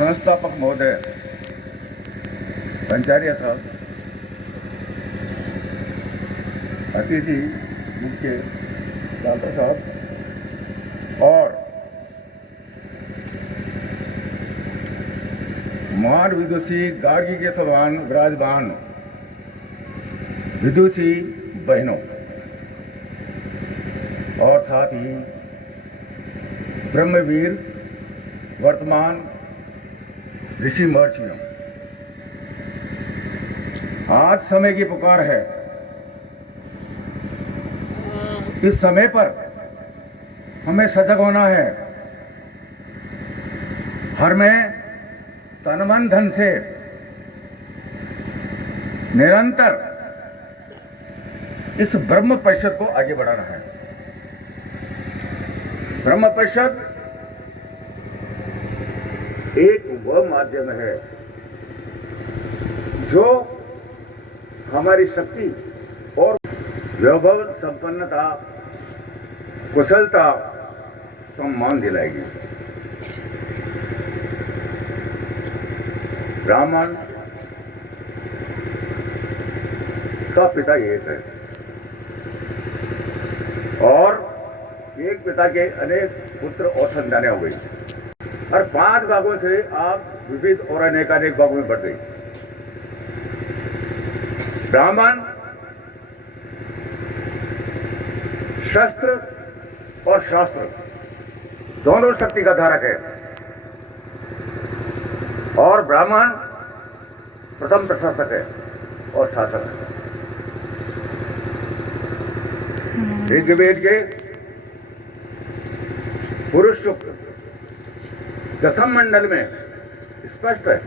संस्थापक महोदय पंचारिया साहब, अतिथि मुख्य डॉक्टर साहब और महान विदुषी गार्गी के सभान विराजमान विदुषी बहनों और साथ ही ब्रह्मवीर वर्तमान ऋषि महर्षियों, आज समय की पुकार है। इस समय पर हमें सजग होना है। हर में तन मन धन से निरंतर इस ब्रह्म परिषद को आगे बढ़ाना है। ब्रह्म परिषद एक वह माध्यम है जो हमारी शक्ति और वैभव, संपन्नता, कुशलता, सम्मान दिलाएगी। ब्राह्मण का पिता एक है और एक पिता के अनेक पुत्र और संतानें हो गई और 5 भागों से आप विविध और अनेकानेक भागों में बढ़ गई। ब्राह्मण शस्त्र और शास्त्र दोनों शक्ति का धारक है और ब्राह्मण प्रथम प्रशासक है और शासक है। ऋग्वेद के पुरुष शुक्ल दशम मंडल में स्पष्ट है,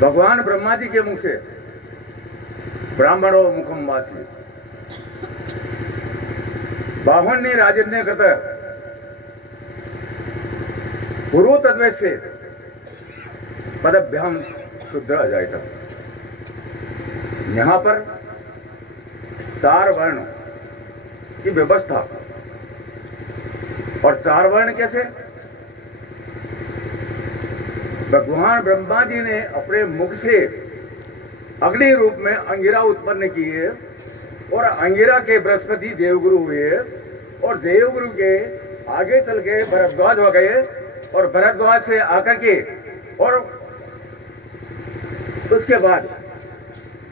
भगवान ब्रह्मा जी के मुख से ब्राह्मणों मुखम वासी बाहुन्य राजन्य कृत गुरु तद्वैत से पदभ्याम शुद्ध आ जाएगा। यहां पर 4 वर्ण की व्यवस्था और 4 वर्ण कैसे? भगवान ब्रह्मा जी ने अपने मुख से अग्नि रूप में अंगिरा उत्पन्न किए और अंगिरा के बृहस्पति देवगुरु हुए और देवगुरु के आगे चल के भरद्वाज हो गए और भरद्वाज से आकर के और उसके बाद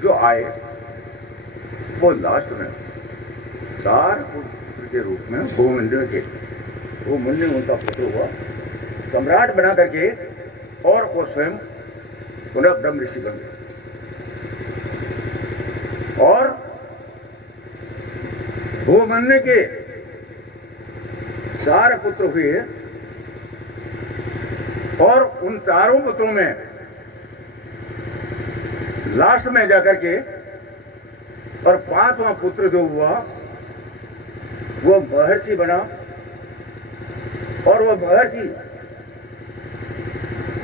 जो आए वो लास्ट में 4 पुत्र के रूप में भूमंडल के वो मुनि उनका पुत्र हुआ, सम्राट बना करके और वो स्वयं पुनः ब्रह्म ऋषि बन गए और भूमन्य के 4 पुत्र हुए और उन 4 पुत्रों में लास्ट में जाकर के और 5वां पुत्र जो हुआ वो महर्षि बना और वो महर्षि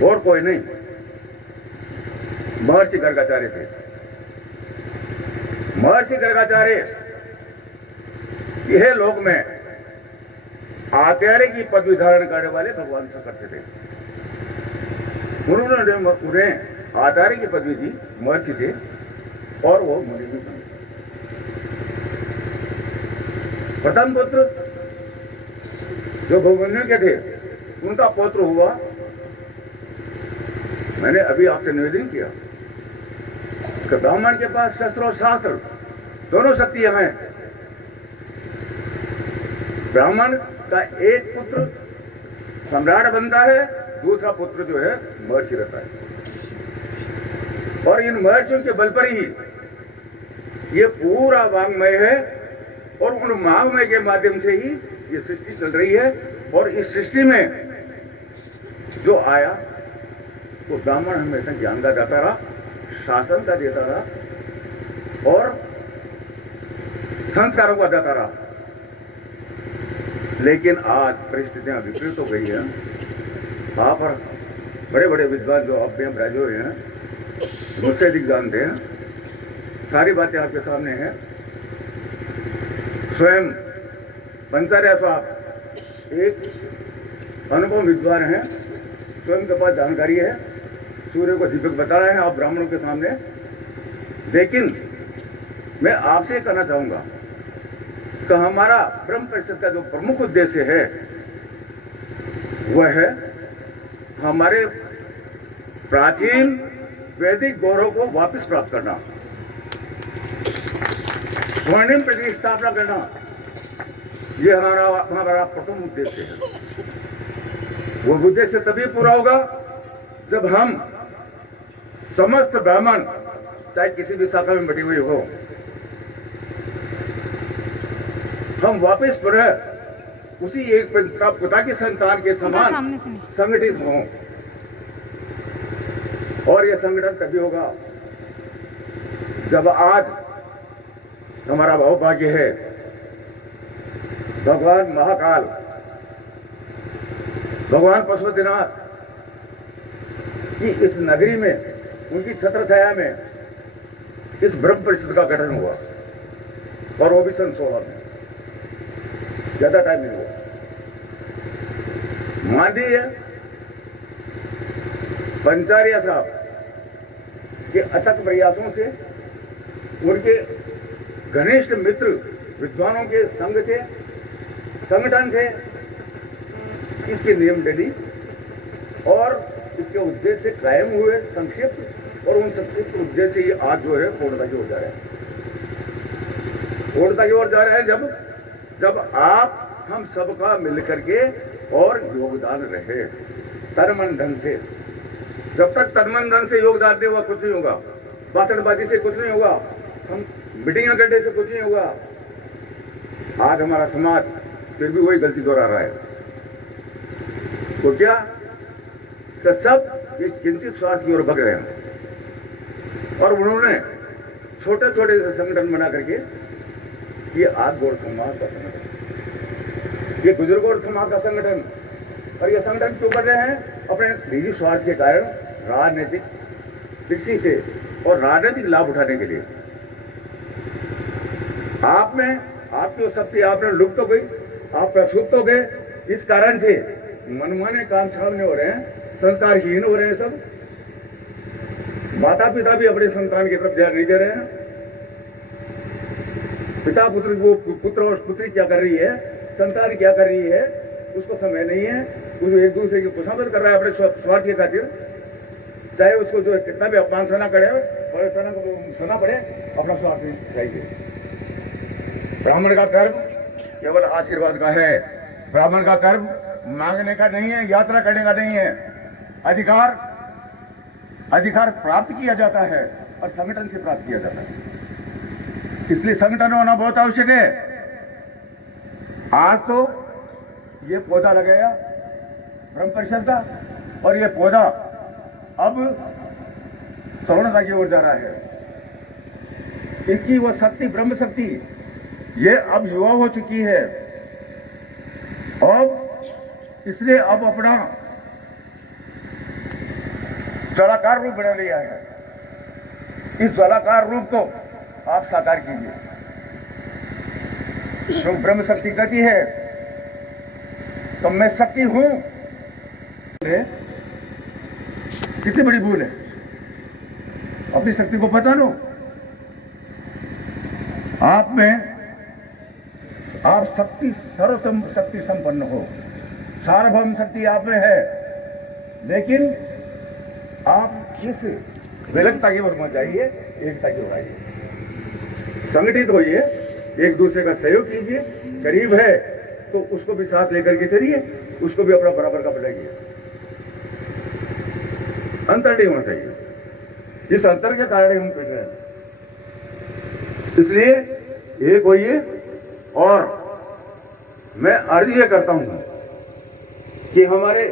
और कोई नहीं, महर्षि गर्गाचार्य थे। महर्षि गर्गाचार्य यह लोक में आचार्य की पदवी धारण करने वाले भगवान शंकर थे। उन्होंने उन्हें आचार्य की पदवी दी, महर्षि थे और वो मुनि भी बने। प्रथम पुत्र जो भूमन्यु के थे उनका पौत्र हुआ, मैंने अभी आपसे निवेदन किया कि ब्राह्मण के पास शस्त्र और शास्त्र दोनों शक्तियां हैं। ब्राह्मण का एक पुत्र सम्राट बनता है, दूसरा पुत्र जो है महर्षि रहता है और इन महर्षियों के बल पर ही ये पूरा वाङ्मय है और उन वाङ्मय के माध्यम से ही ये सृष्टि चल रही है और इस सृष्टि में जो आया वो ब्राह्मण हमेशा ज्ञान का दाता रहा, शासन का देता रहा और संस्कारों का दाता रहा। लेकिन आज परिस्थितियां विपरीत हो गई हैं। वहां पर बड़े बड़े विद्वान जो आप में राजे हुए हैं, मुझसे अधिक जानते हैं, सारी बातें आपके सामने हैं। स्वयं पंचार्य साहब एक अनुभव विद्वान हैं, स्वयं के पास जानकारी है, सूर्य को दीपक बता रहे हैं आप ब्राह्मणों के सामने। लेकिन मैं आपसे कहना चाहूंगा कि हमारा ब्रह्म परिषद का जो प्रमुख उद्देश्य है वह है हमारे प्राचीन वैदिक गौरव को वापस प्राप्त करना, स्वर्णिम प्रतिष्ठापना करना। ये हमारा प्रथम उद्देश्य है। वो उद्देश्य तभी पूरा होगा जब हम समस्त ब्राह्मण, चाहे किसी भी शाखा में बटी हुई हो, हम वापस पुनः उसी एक पिता की संतान के समान संगठित हों। और यह संगठन तभी होगा जब आज हमारा सौभाग्य है भगवान महाकाल, भगवान पशुपतिनाथ की इस नगरी में, उनकी छत्र छाया में इस ब्रह्म परिषद का गठन हुआ, और वो भी सन 16 में, ज्यादा टाइम नहीं हुआ। माननीय पंचारिया साहब के अथक प्रयासों से, उनके घनिष्ठ मित्र विद्वानों के संग से, संगठन से इसके नियम डली और इसके उद्देश्य कायम हुए संक्षिप्त, और उन संक्षिप्त उद्देश्य ही आज जो है पूर्णता की ओर जा रहे हैं, पूर्णता की ओर जा रहे हैं। जब आप हम सबका मिलकर के और योगदान रहे तन मन धन से। जब तक तन मन धन से योगदान दे हुआ कुछ नहीं होगा, भाषणबाजी से कुछ नहीं होगा, मीटिंग करने से कुछ नहीं होगा। आज हमारा समाज फिर भी वही गलती दोहरा रहा है। तो क्या तो सब ये किंचित स्वार्थ की ओर भग रहे हैं, और उन्होंने छोटे छोटे से संगठन बना करके ये आद गौड़ समाज का संगठन, ये गुजर गौड़ समाज का संगठन, और ये संगठन क्यों कर रहे हैं? अपने निजी स्वार्थ के कारण, राजनीतिक दृष्टि से और राजनीतिक लाभ उठाने के लिए। आप में आपकी वो शक्ति आप में लुप्त हो गई, आप प्रसुप्त हो गए। इस कारण से मनमाने काम सामने हो रहे हैं, संस्कारहीन हो रहे हैं सब। माता पिता भी अपने संतान की तरफ ध्यान नहीं दे रहे हैं। पिता पुत्र को, पुत्र और पुत्री क्या कर रही है, संतान क्या कर रही है, उसको समय नहीं है। वो एक दूसरे की खुशामद कर रहा है अपने स्वार्थ के खातिर, चाहे उसको जो कितना भी अपमान सहना पड़े, सहना पड़े, अपना स्वार्थ चाहिए। ब्राह्मण का कर्म केवल आशीर्वाद का है, ब्राह्मण का कर्म मांगने का नहीं है, यात्रा करने का नहीं है। अधिकार प्राप्त किया जाता है और संगठन से प्राप्त किया जाता है, इसलिए संगठन होना बहुत आवश्यक है। आज तो ये पौधा लगाया ब्रह्म परिषद का, और ये पौधा अब सवर्णता की ओर जा रहा है। इसकी वो शक्ति, ब्रह्म शक्ति, ये अब युवा हो चुकी है, और इसने अब अपना ज्वालाकार रूप बना लिया है। इस ज्वालाकार रूप को आप साकार कीजिए। जो ब्रह्म शक्ति कहती है तो मैं शक्ति हूं, कितनी बड़ी भूल है। अपनी शक्ति को पहचानो। आप में आप शक्ति, सर्व शक्ति संपन्न हो, सार्वभौम शक्ति आप में है, लेकिन आप इस विलक्षणता की ओर मत जाइए, एकता की ओर आइए, संगठित होइए, एक दूसरे का सहयोग कीजिए। गरीब है तो उसको भी साथ लेकर के चलिए, उसको भी अपना बराबर का बढ़ाइए। अंतर नहीं होना चाहिए, इस अंतर के कारण हम पिट रहे हैं। इसलिए एक होइए, और मैं अर्ज ये करता हूं कि हमारे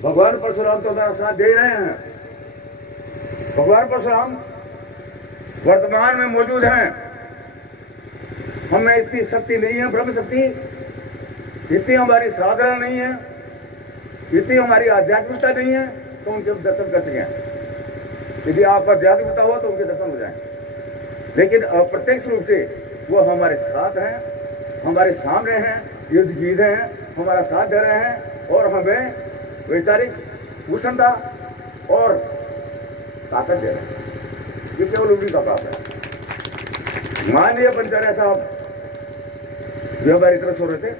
भगवान परशुराम तो हमारा साथ दे रहे हैं। भगवान परशुराम वर्तमान में मौजूद हैं। हमें इतनी शक्ति नहीं है, ब्रह्म शक्ति इतनी हमारी साधना नहीं है, इतनी हमारी आध्यात्मिकता नहीं है, तो उनके दर्शन कर सकें। यदि आपका आध्यात्मिकता हो तो उनके दर्शन हो जाए, लेकिन अप्रत्यक्ष रूप से वो हमारे साथ हैं, हमारे सामने हैं, युद्ध जीत हैं, हमारा साथ दे रहे हैं और हमें वैचारिक उष्णता और ताकत दे रहे हैं। ये केवल उन्हीं का पाप है। माननीय पंचायत साहब जो हमारी तरफ सो रहे थे,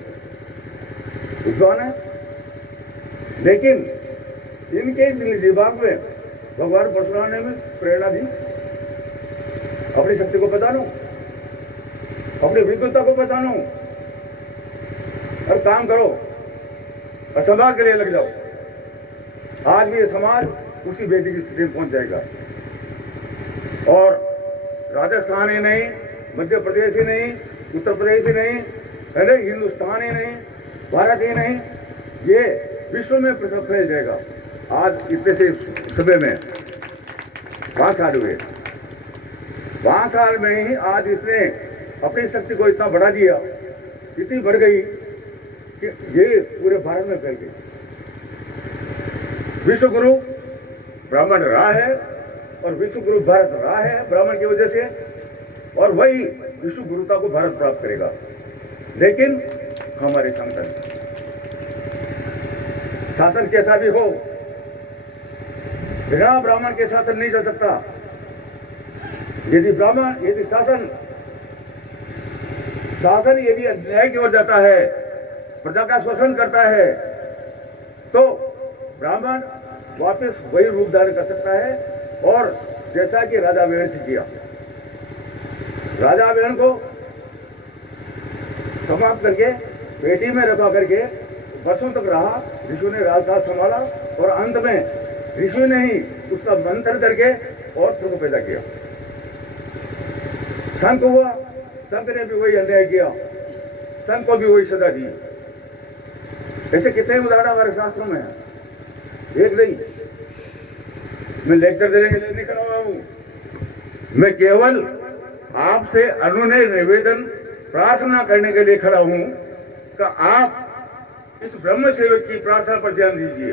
विद्वान है, लेकिन इनके दिमाग में भगवान परशुराम ने भी प्रेरणा दी, अपनी शक्ति को पहचानो, अपनी विद्वत्ता को पहचानो और काम करो और समाज के लिए लग जाओ। आज भी ये समाज उसी बेटी की स्थिति में पहुंच जाएगा और राजस्थान ही नहीं, मध्य प्रदेश ही नहीं, उत्तर प्रदेश ही नहीं, है ना, हिंदुस्तान ही नहीं, भारत ही नहीं, ये विश्व में फैल जाएगा। आज इतने से समय में 5 साल हुए, 5 साल में ही आज इसने अपनी शक्ति को इतना बढ़ा दिया, इतनी बढ़ गई कि ये पूरे भारत में फैल गई। विश्व गुरु ब्राह्मण रहा है और विश्व गुरु भारत रहा है ब्राह्मण की वजह से, और वही विश्व गुरुता को भारत प्राप्त करेगा। लेकिन हमारे शासन कैसा भी हो, बिना ब्राह्मण के शासन नहीं चल सकता। यदि शासन यदि अन्याय की ओर जाता है, प्रजा का शोषण करता है, तो ब्राह्मण वापस वही रूप धारण कर सकता है। और जैसा कि राजा वेण से किया, राजा वेण को समाप्त करके पेटी में रखा करके वर्षों तक रहा, ऋषि ने राजकाज संभाला और अंत में ऋषि ने ही उसका मंथन करके औरतों को पैदा किया। संत हुआ, संत ने भी वही अन्याय किया, संत को भी वही सजा दी। ऐसे कितने उदाहरण हमारे शास्त्रों में है, एक नहीं। मैं लेक्चर देने के लिए नहीं खड़ा हुआ हूं, मैं केवल आपसे अनुनय निवेदन प्रार्थना करने के लिए खड़ा हूं कि आप इस ब्रह्म सेवक की प्रार्थना पर ध्यान दीजिए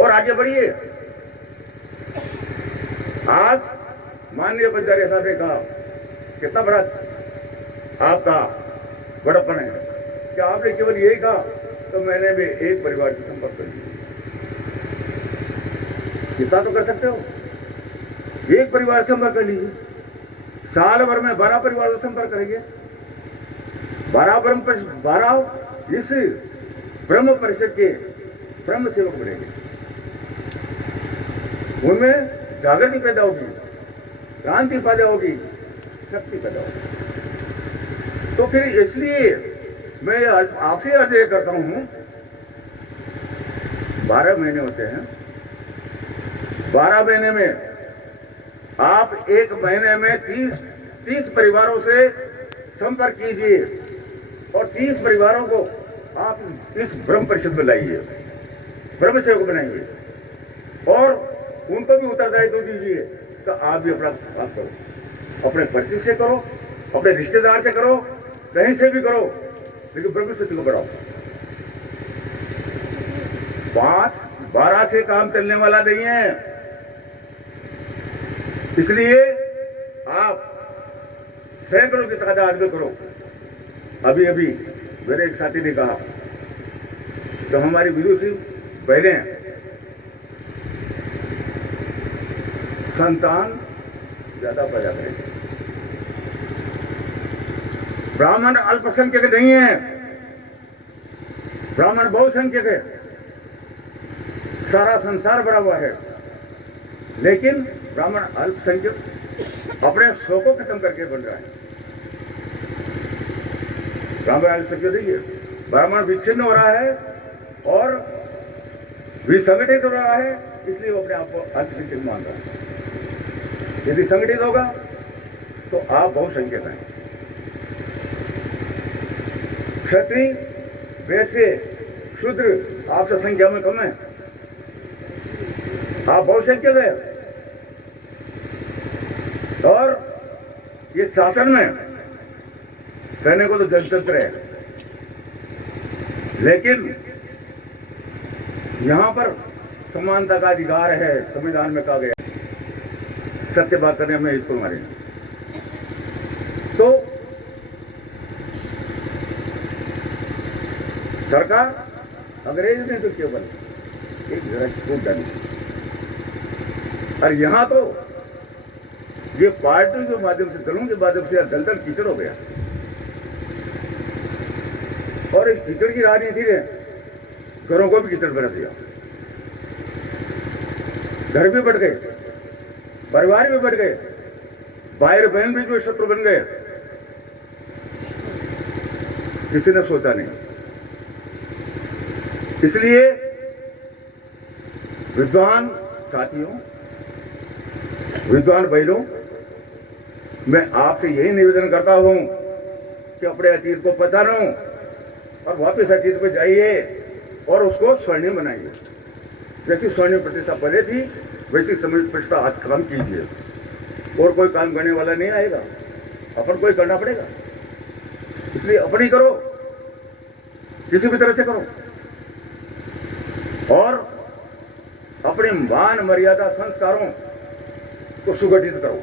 और आगे बढ़िए। आज माननीय पंचायत साहब ने कहा, कितना बड़ा आपका बड़प्पन है कि आपने केवल यही कहा तो मैंने भी एक परिवार से संपर्क कर लिया। कितना तो कर सकते हो, एक परिवार से संपर्क कर लीजिए, साल भर में 12 परिवार से संपर्क करेंगे, 12 इस ब्रह्म परिषद के ब्रह्म सेवक बनेंगे। उनमें जागृति पैदा होगी, क्रांति पैदा होगी, शक्ति पैदा होगी। तो फिर इसलिए मैं आपसे अर्ज करता हूं, 12 महीने होते हैं, 12 महीने में आप एक महीने में 30 परिवारों से संपर्क कीजिए और 30 परिवारों को आप इस ब्रह्म परिषद में लाइए, ब्रह्म सेवक बनाइए और उनको भी उत्तरदायित्व दीजिए कि आप भी अपना काम करो, अपने परिचित से करो, अपने रिश्तेदार से करो, कहीं से भी करो, लेकिन ब्रह्म सत्य को बढ़ाओ। 5-12 से काम चलने वाला नहीं है। इसलिए आप सैकड़ों की तादाद में करो। अभी मेरे एक साथी ने कहा तो हमारी विदुषी बहनें संतान ज्यादा पैदा करेंगे। ब्राह्मण अल्पसंख्यक नहीं है, ब्राह्मण बहुसंख्यक है, सारा संसार भरा हुआ है, लेकिन ब्राह्मण अल्पसंख्यक अपने शो को खत्म करके बन रहा है। ब्राह्मण अल्पसंख्यक नहीं है, ब्राह्मण विच्छिन्न हो रहा है और विसंगठित हो रहा है, इसलिए वो अपने आप को अल्पसंख्यक मान रहा है। यदि संगठित होगा तो आप बहुसंख्यक हैं। क्षत्रिय, वैश्य, शूद्र आपसे संख्या में कम है, आप बहुसंख्यक हैं। और ये शासन में कहने को तो जनतंत्र है, लेकिन यहां पर समानता का अधिकार है, संविधान में कहा गया। सत्य बात करने में इसको मारेंगे तो सरकार अंग्रेज ने तो केवल एक जरा छूट डाली, और यहां तो ये पार्टियों के माध्यम से, दलों के माध्यम से दल दल कीचड़ हो गया। और इस कीचड़ की राजनीति ने घरों को भी कीचड़ बना दिया, घर भी बढ़ गए, परिवार भी बढ़ गए, भाई बहन भी जो शत्रु बन गए, किसी ने सोचा नहीं। इसलिए विद्वान साथियों, विद्वान भाइयों, मैं आपसे यही निवेदन करता हूं कि अपने अतीत को पहचानो और वापस अतीत पे जाइए और उसको स्वर्णिम बनाइए। जैसी स्वर्णिम प्रतिष्ठा पहले थी वैसी स्वर्णिम प्रतिष्ठा आज काम कीजिए, और कोई काम करने वाला नहीं आएगा, अपन कोई करना पड़ेगा। इसलिए अपनी करो, किसी भी तरह से करो, और अपने मान मर्यादा संस्कारों को सुगठित करो,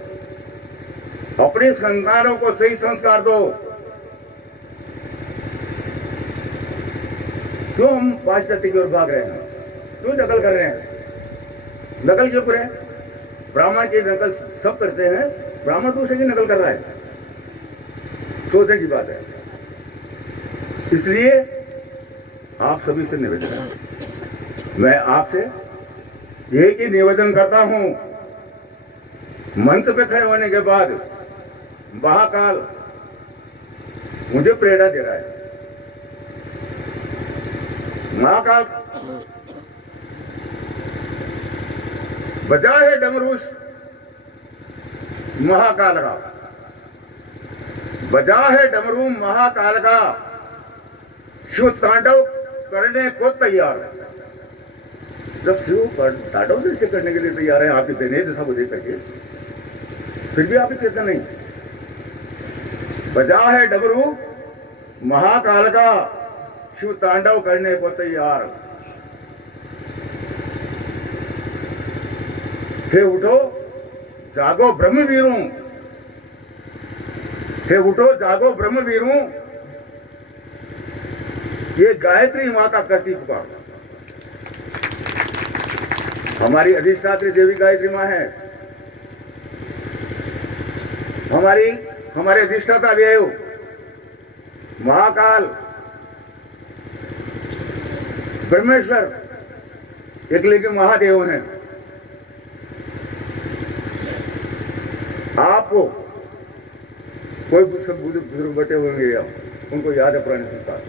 अपने संतानों को सही संस्कार दो। क्यों हम पाश्चात्य की ओर भाग रहे हैं, क्यों नकल कर रहे हैं? नकल क्यों करें? ब्राह्मण की नकल सब करते हैं, ब्राह्मण दूसरे की नकल कर रहा है, सोचने की बात है। इसलिए आप सभी से निवेदन है, मैं आपसे एक ही निवेदन करता हूं, मंच पे खड़े होने के बाद महाकाल मुझे प्रेरणा दे रहा है। महाकाल बजा है डमरूस महाकाल का, बजा है डमरू महाकाल का, शिव तांडव करने को तैयार है। जब शिव तांडव नृत्य करने के लिए तैयार है आपकी देने जैसा मुझे करके, फिर भी आपकी चेतना नहीं। बजा है डमरू महाकाल का, शिव तांडव करने को तैयार। हे उठो जागो ब्रह्मवीरों, हे उठो जागो ब्रह्मवीरों, ये गायत्री मां का करती पुकार। हमारी अधिष्ठात्री देवी गायत्री मां है, हमारे अधिष्ठाता देव महाकाल ब्रह्मेश्वर एकलिंग महादेव हैं। आपको कोई सब बुजुर्ग बैठे होंगे, उनको याद है पुराने संस्कार।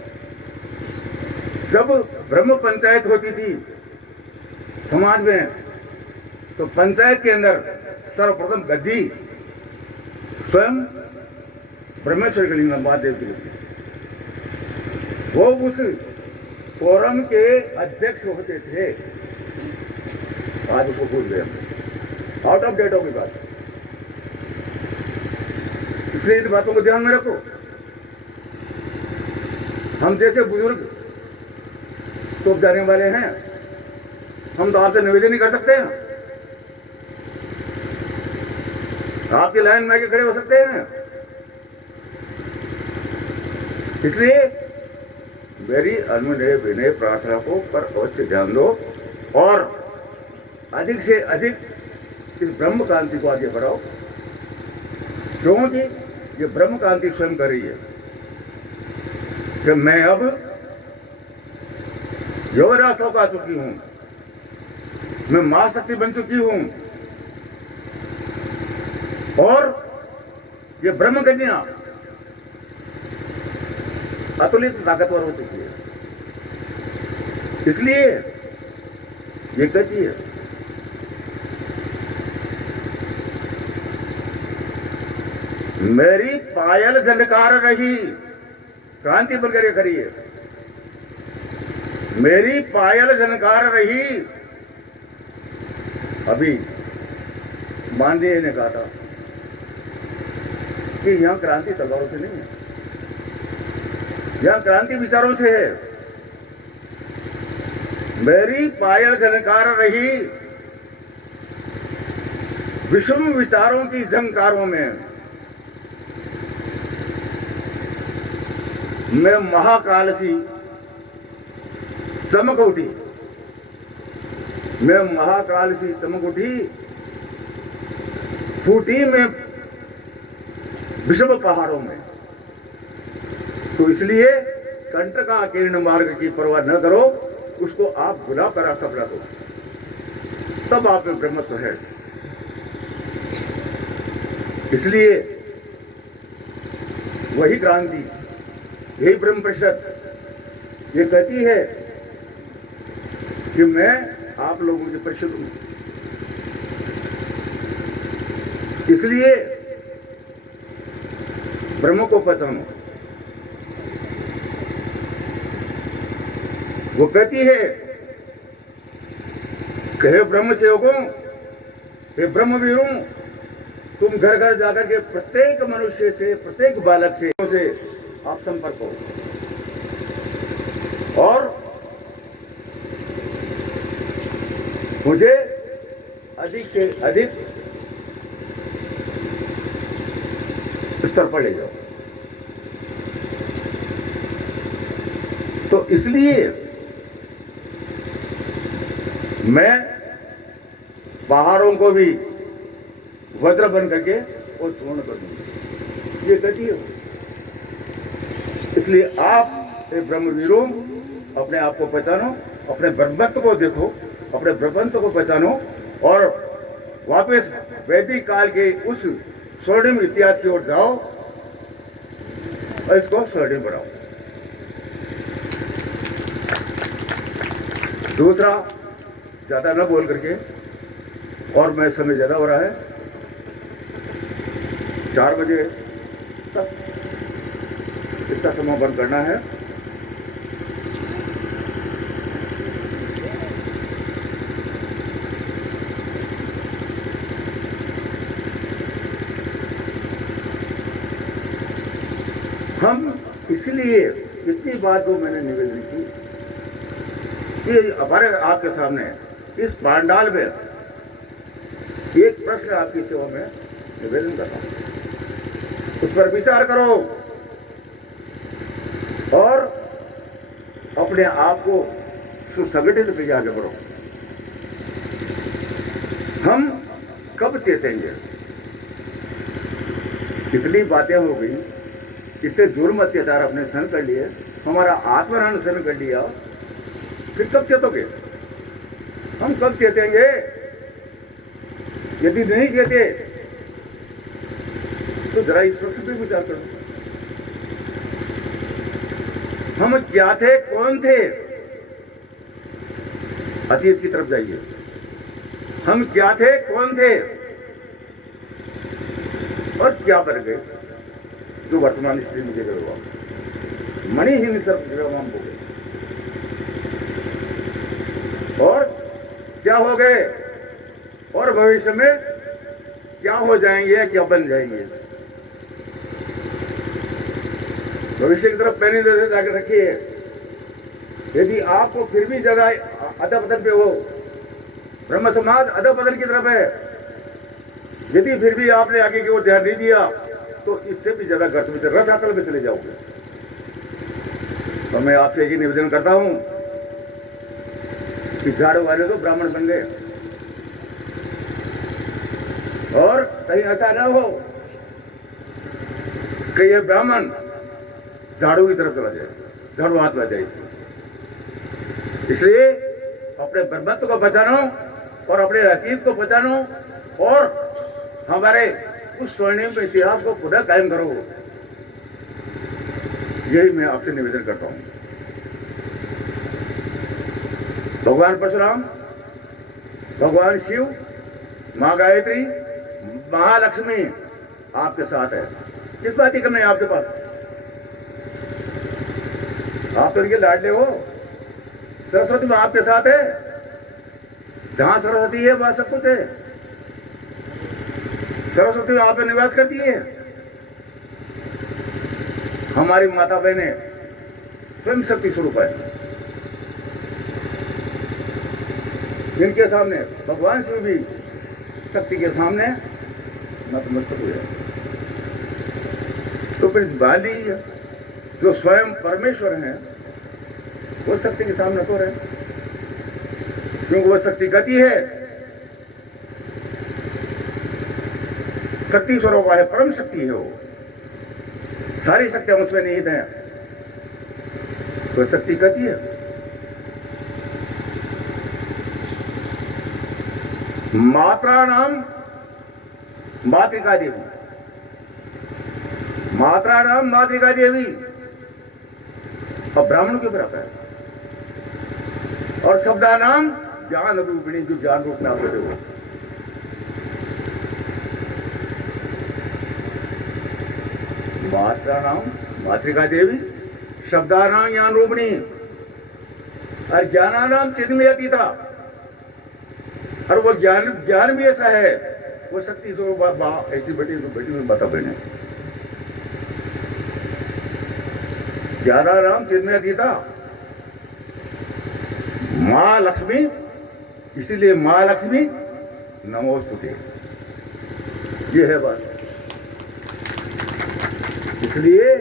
जब ब्रह्म पंचायत होती थी समाज में, तो पंचायत के अंदर सर्वप्रथम गद्दी स्वयं ब्रह्मेश्वर के लिंग महादेव की लिखी। वो उस फोरम के अध्यक्ष होते थे, आज उसको भूल गए, आउट ऑफ डेट होगी बात। इसलिए इन बातों को ध्यान में रखो। हम जैसे बुजुर्ग तो जाने वाले हैं, हम तो आपसे निवेदन नहीं कर सकते हैं, आपकी लाइन में आके खड़े हो सकते हैं। इसलिए मेरी अनुनय विनय प्रार्थना को पर अवश्य ध्यान दो और अधिक से अधिक इस ब्रह्म कांति को आगे बढ़ाओ, क्योंकि ये ब्रह्म कांति स्वयं कर रही है कि मैं अब युवराज आ चुकी हूं, मैं मां शक्ति बन चुकी हूं, और ये ब्रह्म कन्या अतुलित ताकतवर हो चुकी है। इसलिए ये कहती है मेरी पायल झनकार रही, क्रांति बनकर खड़ी है, मेरी पायल झनकार रही। अभी माननीय ने कहा था कि यहां क्रांति तलवारों से नहीं है, यहां क्रांति विचारों से है। मेरी पायल झनकार रही, विषम विचारों की झंकारों में मैं महाकाल सी चमक उठी, मैं महाकाल सी चमक उठी, फूटी मैं विषम पहाड़ों में। तो इसलिए कंटका किरण मार्ग की परवाह न करो, उसको आप गुलाब का रास्ता अपना दो, तब आप में ब्रह्मत्व है। इसलिए वही क्रांति, यही ब्रह्म परिषद ये कहती है कि मैं आप लोगों की परिषद हूं। इसलिए ब्रह्म को पहचानो। वो कहती है, कहे ब्रह्म सेवकों, हे ब्रह्मवीरों, तुम घर घर जाकर के प्रत्येक मनुष्य से, प्रत्येक बालक से आप संपर्क हो और मुझे अधिक से अधिक स्तर पर ले जाओ। तो इसलिए मैं पहाड़ों को भी वज्र बन करके और चूर्ण कर दूंगा, ये कहती है। इसलिए आप ब्रह्मवीरों अपने आप को पहचानो, अपने ब्रह्मत्व को देखो, अपने ब्रह्मत्व को पहचानो और वापस वैदिक काल के उस स्वर्णिम इतिहास की ओर जाओ और इसको स्वर्णिम बनाओ। दूसरा, ज्यादा न बोल करके, और मैं समय ज्यादा हो रहा है, 4 बजे तक इतना समय बंद करना है। हम इसलिए इतनी बात को मैंने निवेदन की कि हमारे आपके सामने इस पांडाल में एक प्रश्न आपकी सेवा में निवेदन करता हूं, उस पर विचार करो और अपने आप को सुसंगठित करके आगे बढ़ो। हम कब चेतेंगे? कितनी बातें हो गई, कितने जुर्म अत्याचार अपने सहन कर लिए, हमारा आत्महरण सहन कर लिया, फिर कब चेतोगे? हम कब चेतेंगे? यदि नहीं चेते तो जरा इस प्रश्न पर विचार करो, हम क्या थे, कौन थे? अतीत की तरफ जाइए। हम क्या थे, कौन थे और क्या बन गए जो वर्तमान स्थिति में जगह हुआ। मणि ही सर्वम हो गए और क्या हो गए और भविष्य में क्या हो जाएंगे, क्या बन जाएंगे। भविष्य की तरफ पहले नजर जाकर रखिए। यदि आपको फिर भी ज्यादा अधपतन पे हो, ब्रह्म समाज अधपतन की तरफ है, यदि फिर भी आपने आगे की ओर ध्यान नहीं दिया तो इससे भी ज्यादा गर्त में रसातल में चले जाओगे। तो मैं आपसे यही निवेदन करता हूं कि झाड़ू वाले तो ब्राह्मण बन गए और कहीं ऐसा ना हो कि ये ब्राह्मण झाड़ू की तरफ चला जाए, झाड़ू हाथ लग जाए। इसलिए अपने ब्रह्मत्व को बचानो और अपने अतीत को बचानो और हमारे उस स्वर्णिम इतिहास को पुनः कायम करो, यही मैं आपसे निवेदन करता हूं। भगवान परशुराम, भगवान शिव, मां गायत्री, महालक्ष्मी आपके साथ है। किस बात की कमी है आपके पास? आप तो इनके लाडले हो। सरस्वती मां आपके साथ है। जहां सरस्वती है वहां सब कुछ है। सरस्वती आप में निवास करती है। हमारी माता बहने स्वयं शक्ति स्वरूप है। जिनके सामने भगवान शिव भी शक्ति के सामने नतमस्तक हुए। तो फिर बाली जो स्वयं परमेश्वर हैं, वो शक्ति के सामने तो रहे, क्योंकि वो शक्ति गति है, शक्ति स्वरूप है, परम शक्ति है वो, सारी शक्तियां उसमें निहित हैं, तो शक्ति गति है। मात्रा नाम मातृका देवी, मात्रा नाम मातृका देवी, और ब्राह्मण के बराबर है, और शब्दा नाम ज्ञान रूपिणी, जो ज्ञान रूप में आप हो। मात्रा नाम मातृका देवी, शब्दा नाम ज्ञान रूपिणी, और ज्ञाना नाम चिन्मय अतीता, और वो ज्ञान भी ऐसा है, वो शक्ति तो ऐसी बेटी में बता बने, ज्ञाना नाम चिन्मय अतीता, मां लक्ष्मी, इसीलिए मां लक्ष्मी नमोस्तुते, ये है बात। इसलिए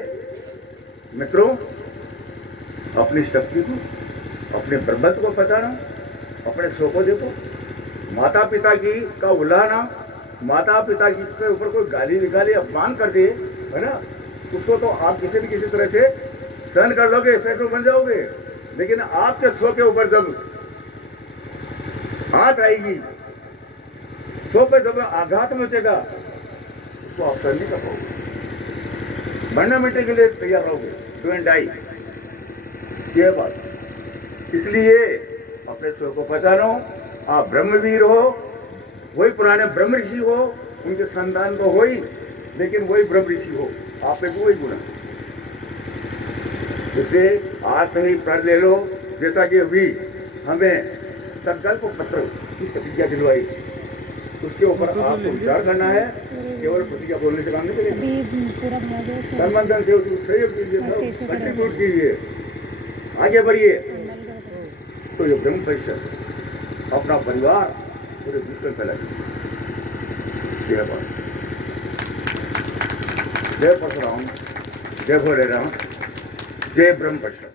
मित्रों, अपनी शक्ति को, अपने ब्रह्मत्व को पहचानो, अपने स्व को देखो। माता पिता की का उल्लाना, माता पिता की के ऊपर कोई गाली निकाली, अपमान कर दे, है ना, उसको तो आप किसी न किसी तरह से सहन कर लोगे, सैकड़ों बन जाओगे, लेकिन आपके स्व के ऊपर जब आंच आएगी, स्व पे जब आघात मचेगा, उसको आप सहन नहीं कर पाओगे, मरने मिटने के लिए तैयार रहोगे, टू एंड डाई, ये बात। इसलिए अपने स्व को पहचानो, आप ब्रह्मवीर हो, वही पुराने ब्रह्म ऋषि हो, उनके संतान तो हो ही, लेकिन वही ब्रह्म ऋषि हो, आप में भी वही गुण है। इसलिए आज से ही प्रण ले लो, जैसा कि अभी हमें संकल्प पत्र की प्रतिज्ञा दिलवाई, उसके ऊपर आपको विचार करना है, केवल प्रतिज्ञा बोलने से काम नहीं चलेगा, तन मन धन से उसको सहयोग कीजिए, कंट्रीब्यूट कीजिए, आगे बढ़िए, तो ये ब्रह्म परिषद अपना परिवार पूरे विश्व में फैला दीजिए। जय बात, जय परशुराम, जय भोले राम, जय ब्रह्म परिषद।